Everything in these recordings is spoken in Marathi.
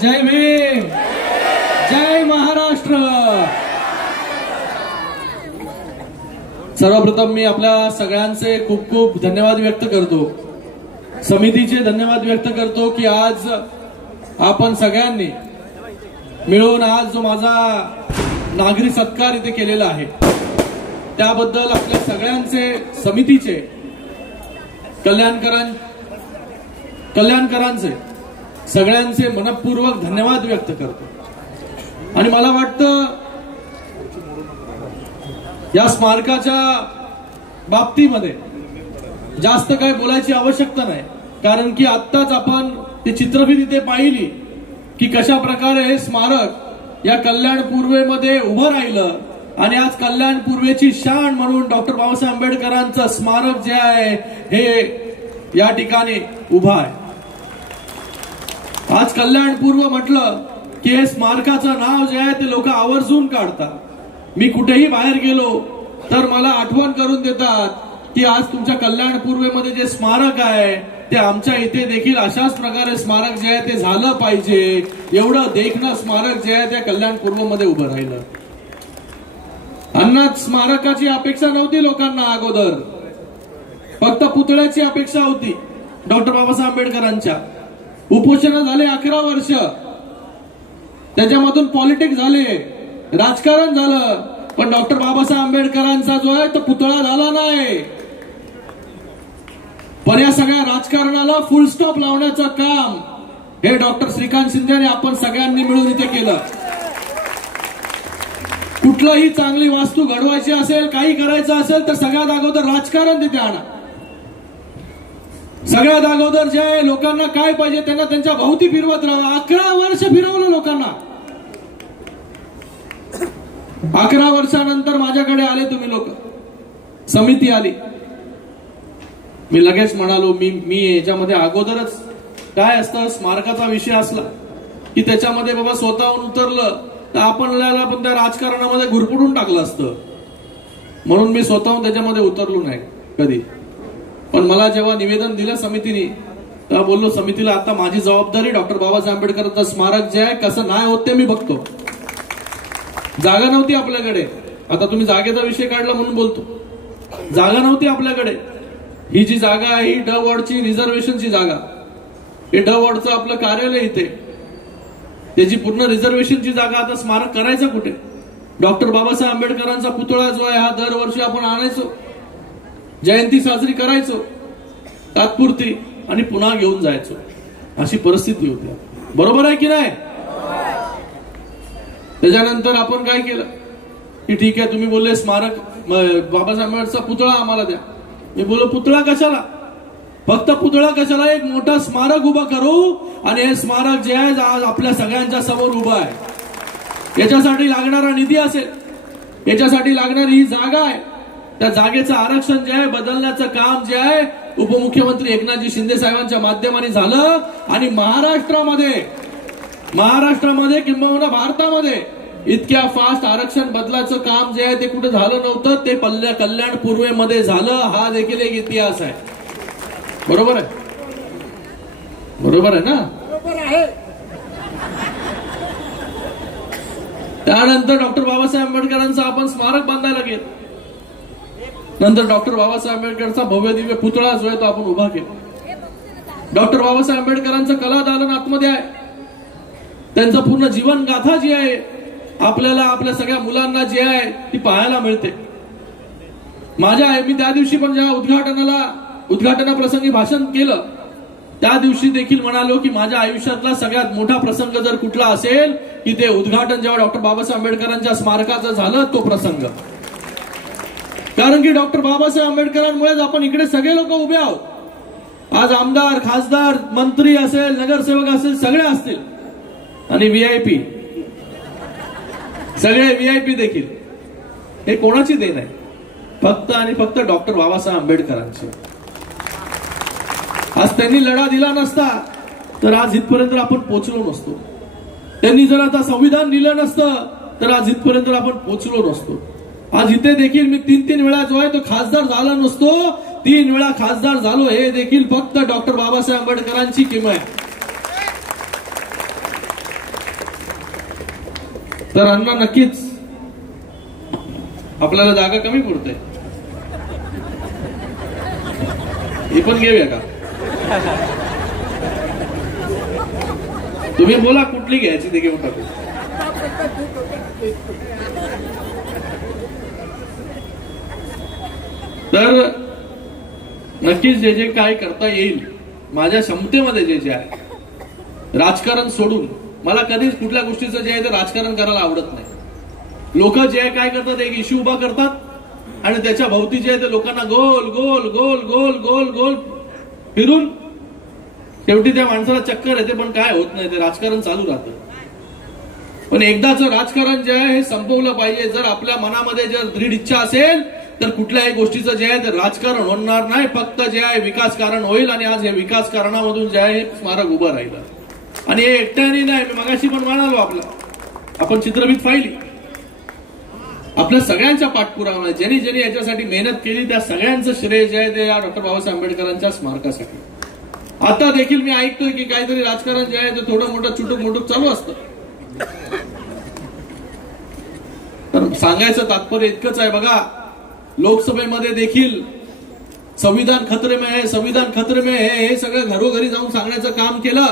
जय भीम, जय महाराष्ट्र। सर्वप्रथम मी आपल्या सगळ्यांचे खूप खूप धन्यवाद व्यक्त करतो, समितीचे धन्यवाद व्यक्त करतो की आज आपण सगळ्यांनी मिळून आज जो माझा नागरी सत्कार इथे केलेला आहे त्याबद्दल आपल्या सगळ्यांचे, समितीचे, कल्याणकरांचे सगळ्यांचे मनपूर्वक धन्यवाद व्यक्त करतो। आणि मला वाटतं या स्मारकाच्या बाबतीमध्ये जास्त काही बोलायची आवश्यकता नाही, कारण की आत्ताच आपण ते चित्रफित इथे पाहिली की कशा प्रकारे हे स्मारक या कल्याण पूर्वेमध्ये उभं राहिलं आणि आज कल्याण पूर्वेची शान म्हणून डॉक्टर बाबासाहेब आंबेडकरांचं स्मारक जे आहे हे या ठिकाणी उभं आहे। आज कल्याण पूर्व म्हटलं की हे स्मारकाचं नाव जे आहे ते लोक आवर्जून काढतात। मी कुठेही बाहेर गेलो तर मला आठवण करून देतात की आज तुमच्या कल्याण पूर्वेमध्ये जे स्मारक आहे ते आमच्या इथे देखील अशाच प्रकारे स्मारक जे आहे ते झालं पाहिजे, एवढं देखणं स्मारक जे आहे ते कल्याण पूर्वमध्ये उभं राहिलं। अन्नात स्मारकाची अपेक्षा नव्हती लोकांना अगोदर, फक्त पुतळ्याची अपेक्षा होती डॉक्टर बाबासाहेब आंबेडकरांच्या। उपोषण झाले 11 वर्ष, त्याच्यामधून पॉलिटिक्स झाले, राजकारण झालं, पण डॉक्टर बाबासाहेब आंबेडकरांचा जो आहे तो पुतळा झाला नाही। पण या सगळ्या राजकारणाला फुल स्टॉप लावण्याचं काम हे डॉक्टर श्रीकांत शिंदे आणि आपण सगळ्यांनी मिळून इथे केलं। कुठलाही चांगली वास्तू घडवायची असेल, काही करायचं असेल तर सगळ्यात अगोदर राजकारण तिथे आणा। सगळ्यात अगोदर जे आहे लोकांना काय पाहिजे त्यांना त्यांच्या भोवती फिरवत राहा। 11 वर्ष फिरवलं लोकांना। 11 वर्षानंतर माझ्याकडे आले तुम्ही लोक, समिती आली, मी लगेच म्हणालो मी याच्यामध्ये अगोदरच काय असतं, स्मारकाचा विषय असला की त्याच्यामध्ये बाबा स्वतःहून उतरलं तर आपण पण त्या राजकारणामध्ये घुरपडून टाकलं असतं, म्हणून मी स्वतःहून त्याच्यामध्ये उतरलो नाही कधी। पण मला जेव्हा निवेदन दिलं समितीने तेव्हा बोललो समितीला आता माझी जबाबदारी डॉक्टर बाबासाहेब आंबेडकरांचं स्मारक जे आहे कसं नाही होत ते मी बघतो। जागा नव्हती आपल्याकडे, आता तुम्ही जागेचा विषय काढला म्हणून बोलतो, जागा नव्हती आपल्याकडे। ही जी जागा आहे ही ड वॉर्डची रिझर्वेशनची जागा, हे ड वॉर्डचं आपलं कार्यालय इथे, त्याची पूर्ण रिझर्वेशनची जागा। आता स्मारक करायचं कुठे? डॉक्टर बाबासाहेब आंबेडकरांचा पुतळा जो आहे हा दरवर्षी आपण आणायचो, जयंती साजरी करायचो तात्पुरती आणि पुन्हा घेऊन जायचो, अशी परिस्थिती होती। बरोबर आहे की नाही? त्याच्यानंतर आपण काय केलं की ठीक आहे तुम्ही बोलले स्मारक बाबासाहेब आंबेडकरचा पुतळा आम्हाला द्या। मी बोललो पुतळा कशाला, फक्त पुतळा कशाला, एक मोठा स्मारक उभा करू आणि हे स्मारक जे आहे आज आपल्या सगळ्यांच्या समोर उभं आहे। याच्यासाठी लागणारा निधी असेल, याच्यासाठी लागणारी ही जागा आहे, त्या जागेचं आरक्षण जे आहे बदलण्याचं काम जे आहे उपमुख्यमंत्री एकनाथजी शिंदे साहेबांच्या माध्यमाने झालं। आणि महाराष्ट्रामध्ये किंबहुना भारतामध्ये इतक्या फास्ट आरक्षण बदलाचं काम जे आहे ते कुठे झालं नव्हतं, ते कल्याण पूर्वेमध्ये झालं। हा देखील एक इतिहास आहे। बरोबर आहे? बरोबर आहे ना? बरोबर आहे। त्यानंतर डॉक्टर बाबासाहेब आंबेडकरांचं आपण स्मारक बांधायला गेलो, नंतर डॉक्टर बाबासाहेब आंबेडकरचा भव्य दिव्य पुतळा जो आहे तो आपण उभा केला। डॉक्टर बाबासाहेब आंबेडकरांचं कला दालन आतमध्ये आहे, त्यांचं पूर्ण जीवन गाथा जी आहे आपल्याला आपल्या सगळ्या मुलांना जी आहे ती पाहायला मिळते। मी त्या दिवशी पण जेव्हा उद्घाटनाप्रसंगी भाषण केलं त्या दिवशी देखील म्हणालो की माझ्या आयुष्यातला सगळ्यात मोठा प्रसंग जर कुठला असेल की ते उद्घाटन जेव्हा डॉक्टर बाबासाहेब आंबेडकरांच्या स्मारकाचं झालं तो प्रसंग। कारण की डॉक्टर बाबासाहेब आंबेडकरांमुळेच आपण इकडे सगळे लोक उभे आहोत। आज आमदार, खासदार, मंत्री असेल, नगरसेवक असेल, सगळे असतील आणि व्हीआयपी, सगळे व्हीआयपी देखील, हे कोणाची देण आहे? फक्त आणि फक्त डॉक्टर बाबासाहेब आंबेडकरांची। आज त्यांनी लढा दिला नसता तर आज इथपर्यंत आपण पोहोचलो नसतो। त्यांनी जर आता संविधान दिलं नसतं तर आज इथपर्यंत आपण पोहोचलो नसतो। आज इथे देखील मी 3 वेळा जो आहे तो खासदार झाला नसतो, 3 वेळा खासदार झालो, हे देखील फक्त डॉक्टर बाबासाहेब आंबेडकरांची किमत आहे। तर अण्णा नक्कीच आपल्याला जागा कमी पडते. हे पण घेऊया का? तुम्ही बोला कुठली घ्यायची ते घेऊन टाकू. तर नक्कीच जे जे काय करता येईल माझ्या क्षमतेमध्ये जे जे आहे, राजकारण सोडून मला कधीच कुठल्या गोष्टीचं जे आहे ते राजकारण करायला आवडत नाही. लोक जे काय करतात, एक इश्यू उभा करतात आणि त्याच्या भोवती जे आहे ते लोकांना गोल गोल गोल गोल गोल गोल फिरून शेवटी त्या माणसाला चक्कर येते, पण काय होत नाही, ते राजकारण चालू राहतं. पण एकदाच राजकारण जे आहे हे संपवलं पाहिजे. जर आपल्या मनामध्ये जर दृढ इच्छा असेल तर कुठल्याही गोष्टीचं जे आहे ते राजकारण होणार नाही, फक्त जे आहे विकासकारण होईल. आणि आज हे विकासकारणामधून जे आहे हे स्मारक उभं राहिलं. आणि हे एकट्याने नाही, मी मगाशी पण म्हणालो, आपण चित्रफित पाहिली, आपल्या सगळ्यांच्या पाठपुरावा ज्यांनी ज्यांनी याच्यासाठी मेहनत केली त्या सगळ्यांचं श्रेय जे आहे ते या डॉक्टर बाबासाहेब आंबेडकरांच्या स्मारकासाठी. आता देखील मी ऐकतोय की काहीतरी राजकारण जे आहे ते थोडं मोठं चुटूक मुटूक चालू असतं. तर सांगायचं तात्पर्य इतकंच आहे, बघा लोकसभेमध्ये देखील संविधान खतरे में है, संविधान खतरे में है, हे सगळं घरोघरी जाऊन सांगण्याचं काम केलं.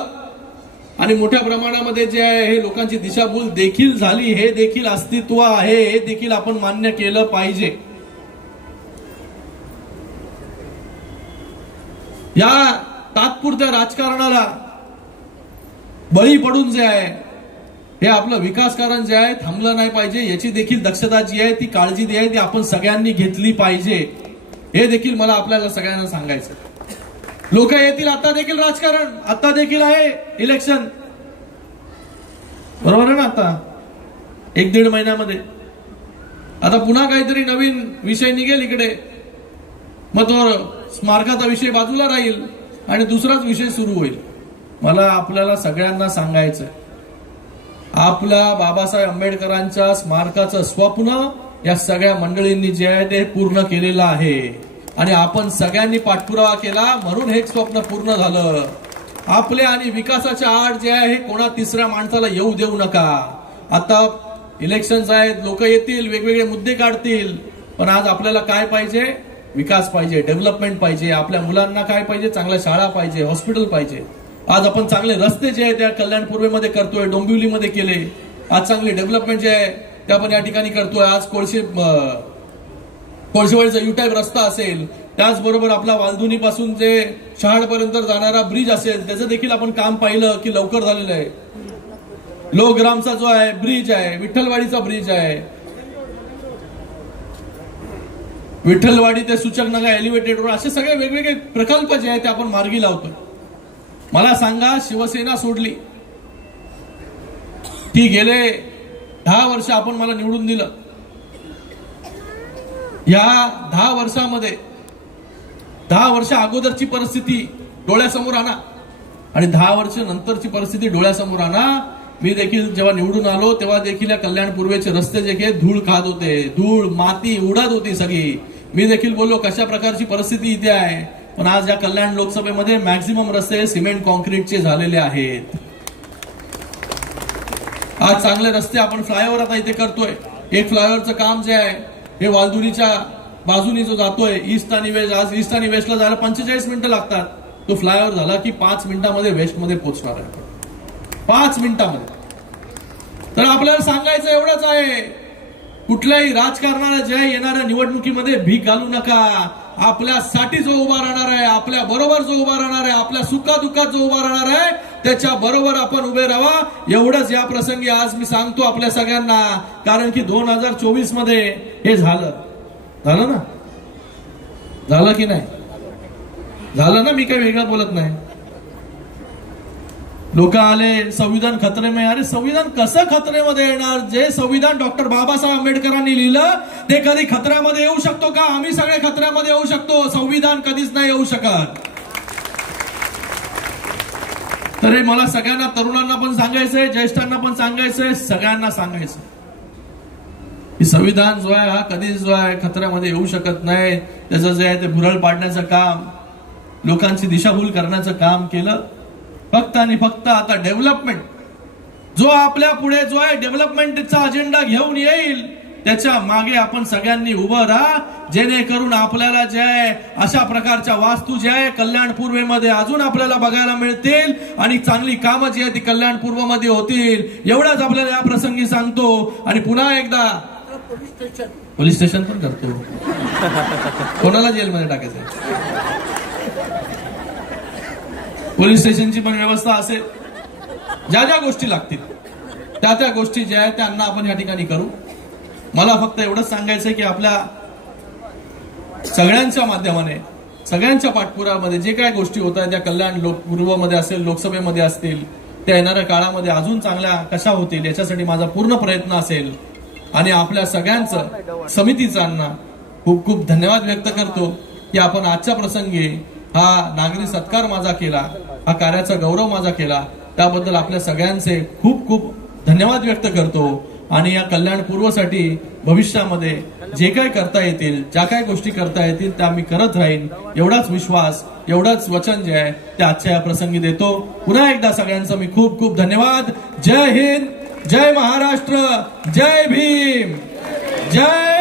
आणि मोठ्या प्रमाणामध्ये जे आहे हे लोकांची दिशाभूल देखील झाली. हे देखील अस्तित्व आहे, हे देखील आपण मान्य केलं पाहिजे. या तात्पुरत्या राजकारणाला बळी पडून जे आहे हे आपलं विकासकारण जे आहे थांबलं नाही पाहिजे. याची देखील दक्षता जी आहे ती काळजी जी आहे ती आपण सगळ्यांनी घेतली पाहिजे. हे देखील मला आपल्याला सगळ्यांना सांगायचं. लोक येतील, आता देखील राजकारण, आता देखील आहे इलेक्शन, बरोबर आहे ना. आता 1-1.5 महिन्यामध्ये आता पुन्हा काहीतरी नवीन विषय निघेल इकडे, मग तो स्मारकाचा विषय बाजूला राहील आणि दुसराच विषय सुरू होईल. मला आपल्याला सगळ्यांना सांगायचं, आपल्या बाबासाहेब आंबेडकरांच्या स्मारकाचं स्वप्न या सगळ्या मंडळींनी जे आहे ते पूर्ण केलेलं आहे. आणि आपण सगळ्यांनी पाठपुरावा केला म्हणून हे स्वप्न पूर्ण झालं. आपल्या आणि विकासाच्या आड जे आहे हे कोणा तिसऱ्या माणसाला येऊ देऊ नका. आता इलेक्शन्स आहेत, लोक येतील, वेगवेगळे मुद्दे काढतील, पण आज आपल्याला काय पाहिजे? विकास पाहिजे, डेव्हलपमेंट पाहिजे. आपल्या मुलांना काय पाहिजे? चांगल्या शाळा पाहिजे, हॉस्पिटल पाहिजे. आज आपण चांगले रस्ते जे आहे त्या कल्याण पूर्वेमध्ये करतोय, डोंबिवलीमध्ये केले. आज चांगली डेव्हलपमेंट जे आहे ते आपण या ठिकाणी करतोय. आज कोळशेवाडीचा युटाईप रस्ता असेल, त्याचबरोबर आपला वालधुनी पासून जे शहाडपर्यंत जाणारा ब्रिज असेल त्याचं देखील आपण काम पाहिलं की लवकर झालेलं आहे. लोहग्रामचा जो आहे ब्रिज आहे, विठ्ठलवाडीचा ब्रिज आहे, विठ्ठलवाडी ते सूचकनगर एलिव्हेटेड रोड, असे सगळे वेगवेगळे प्रकल्प जे आहेत ते आपण मार्गी लावतोय. मला सांगा, शिवसेना सोडली की गेले 10 वर्ष आपण मला निवडून दिलं. या 10 वर्षामध्ये 10 वर्ष अगोदरची परिस्थिती डोळ्यासमोर आणा आणि 10 वर्ष नंतरची परिस्थिती डोळ्यासमोर आणा. मी देखील जेव्हा निवडून आलो तेव्हा देखील या कल्याण पूर्वेचे रस्ते जे काही धूळ खात होते, धूळ माती उडत होती सगळी. मी देखील बोललो कशा प्रकारची परिस्थिती इथे आहे. पण आज या कल्याण लोकसभेमध्ये मॅक्झिमम रस्ते सिमेंट कॉन्क्रीटचे झालेले आहेत. आज चांगले रस्ते आपण फ्लायओव्हर आता इथे करतोय. एक फ्लायओव्हरचं काम जे आहे हे वालधुनीच्या बाजूनी जो जातोय ईस्ट आणि वेस्ट, आज ईस्ट आणि वेस्टला जायला 45 मिनिटं लागतात. तो फ्लायओव्हर झाला की 5 मिनिटांमध्ये वेस्टमध्ये पोहोचणार आहे, 5 मिनिटांमध्ये. तर आपल्याला सांगायचं एवढंच आहे, कुठल्याही राजकारणाला ज्या येणाऱ्या निवडणुकीमध्ये भीक घालू नका. आपल्यासाठी जो उभा राहणार आहे, आपल्या बरोबर जो उभा राहणार आहे, आपल्या सुखादुःखात जो उभा राहणार आहे त्याच्या बरोबर आपण उभे राहा. एवढंच या प्रसंगी आज मी सांगतो आपल्या सगळ्यांना. कारण की 2024 मध्ये हे झालं ना, झालं की नाही झालं ना. मी काही वेगळं बोलत नाही. लोक आले संविधान खतरे में. अरे संविधान कसं खतरेमध्ये येणार? जे संविधान डॉक्टर बाबासाहेब आंबेडकरांनी लिहिलं ते कधी खतऱ्यामध्ये येऊ शकतो का? आम्ही सगळे खतऱ्यामध्ये येऊ शकतो, संविधान कधीच नाही येऊ शकत. तर हे मला सगळ्यांना, तरुणांना पण सांगायचंय, ज्येष्ठांना पण सांगायचंय, सगळ्यांना सांगायचं की संविधान जो आहे हा कधीच जो आहे खतऱ्यामध्ये येऊ शकत नाही. त्याचं जे आहे ते भुरळ पाडण्याचं काम, लोकांची दिशाभूल करण्याचं काम केलं. फक्त आणि फक्त आता डेव्हलपमेंट जो आपल्या पुढे जो आहे डेव्हलपमेंटचा अजेंडा घेऊन येईल, त्याच्या मागे आपण सगळ्यांनी उभं राहा, जेणेकरून आपल्याला जे आहे अशा प्रकारच्या वास्तू जे आहे कल्याण पूर्वेमध्ये अजून आपल्याला बघायला मिळतील आणि चांगली कामं जी आहे ती कल्याण पूर्वमध्ये होतील. एवढाच आपल्याला या प्रसंगी सांगतो. आणि पुन्हा एकदा पोलीस स्टेशन पण करतो, कोणाला जेलमध्ये टाकायचं, पोलीस स्टेशनची पण व्यवस्था असेल. ज्या ज्या गोष्टी लागतील त्या त्या गोष्टी ज्या आहेत त्यांना आपण या ठिकाणी करू. मला फक्त एवढंच सांगायचंय की आपल्या सगळ्यांच्या माध्यमाने, सगळ्यांच्या पाठपुरामध्ये जे काय गोष्टी होत आहेत त्या कल्याण पूर्वमध्ये असेल, लोकसभेमध्ये असतील, त्या येणाऱ्या काळामध्ये अजून चांगल्या कशा होतील याच्यासाठी माझा पूर्ण प्रयत्न असेल. आणि आपल्या सगळ्यांचं समितीचांना खूप खूप धन्यवाद व्यक्त करतो की आपण आजच्या प्रसंगी हा नागरी सत्कार माझा केला, हा कार्याचा गौरव माझा केला, त्याबद्दल आपल्या सगळ्यांचे खूप खूप धन्यवाद व्यक्त करतो. आणि या कल्याण पूर्वसाठी भविष्यामध्ये जे काय करता येतील, ज्या काय गोष्टी करता येतील त्या मी करत राहीन, एवढाच विश्वास, एवढाच वचन जे आहे ते आजच्या या प्रसंगी देतो. पुन्हा एकदा सगळ्यांचा मी खूप खूप धन्यवाद. जय हिंद, जय महाराष्ट्र, जय भीम, जय